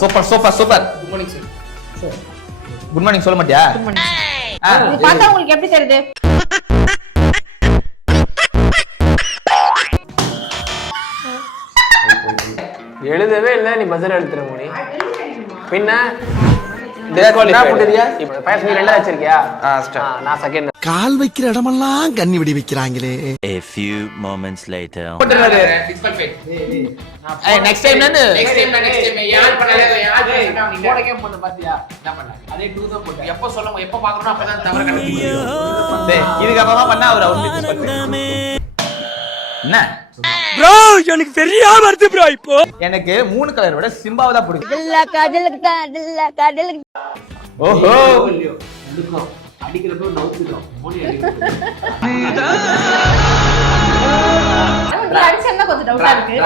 Super super super. Good morning sir. Good morning சொல்ல மாட்டியா? இது பார்த்தா உங்களுக்கு எப்படி தெரியுது? எழுதவே இல்ல, நீ பஜர் எழுத்துற மோனி. பின்ன வச்சிருக்கியா? நான் செகண்ட். கால் வைக்கிற இடமெல்லாம் கண்ணி விடி வைக்கிறாங்களே. A few moments later. Next டைம்ல இருந்து யார் பண்ணல யார் போட கேம் பண்ண பாத்தியா? என்ன பண்ண? அதே 2 தான் போட்டு. எப்ப சொல்லணும் எப்ப பார்க்கணும் அப்பதான் தவற கண்டுபிடிக்கணும். டேய் இதுக்கு அப்புறமா பண்ணா அவர் அவுட். என்ன ப்ரோ எனக்கு தெரியாம வருது ப்ரோ. இப்போ எனக்கு 3 கலர் விட சிம்பாவை தான் பிடிக்கும். கடலுக்கு ஓஹோ அடிக்கிறப்போ நவுத்துறோம். மோனி அடிக்கிறது. நீ அடிச்சேன்னா கொஞ்சம் டவுட்டா இருக்கு.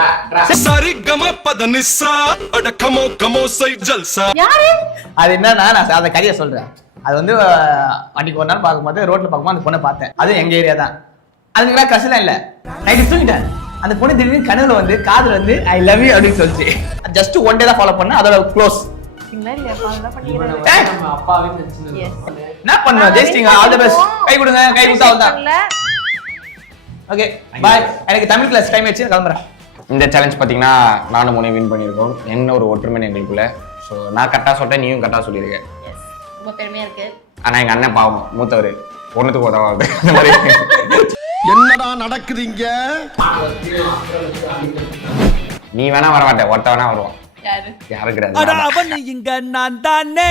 சரி கம பதனிசா அட கமோ கமோ சை ஜல்சா. யாரு? அது என்னன்னா நான் அந்த கதையை சொல்றேன். அது வந்து அன்னைக்கு ஒரு நாள் பார்க்கும்போது ரோட்ல பார்க்கும்போது அந்த பொண்ணை பார்த்தேன். அது எங்க ஏரியா தான். அதுக்கு கஷ்டம் இல்ல. நைட்டு தூங்கிட்டேன். அந்த பொண்ணு திடீர்னு கனவுல வந்து காதுல வந்து ஐ லவ் யூ அப்படின்னு சொல்லிச்சு. ஜஸ்ட் ஒன் டே தான் ஃபாலோ பண்ண, அதோட க்ளோஸ். நம்ம அப்பாவே நினைச்சிருந்தோம். என்ன பண்ண ஜெஸ்டிங் ஆல் தி பெஸ்ட். கை கொடுங்க, கை கொடுத்தா அவ்வளவுதான். Okay bye. எனக்கு தமிழ் கிளாஸ் டைம் ஆச்சு, கிளம்புறேன். இந்த சேலஞ்ச் பார்த்தீங்கன்னா நானும் முனை வின் பண்ணியிருக்கோம். என்ன ஒரு ஒற்றுமை எங்களுக்குள்ள. ஸோ நான் கரெக்டாக சொல்லிட்டேன், நீயும் கரெக்டாக சொல்லியிருக்கேன். ரொம்ப பெருமையா இருக்கு. ஆனால் எங்கள் அண்ணன் பாவம் மூத்தவர் ஒன்றுத்துக்கு உதவாது. இந்த மாதிரி என்னடா நடக்குது இங்க? நீ வேணா வர மாட்டேன், ஒருத்த வேணா வருவான். யாரு? யாரும் கிடையாது. அவன் இங்க நான் தானே.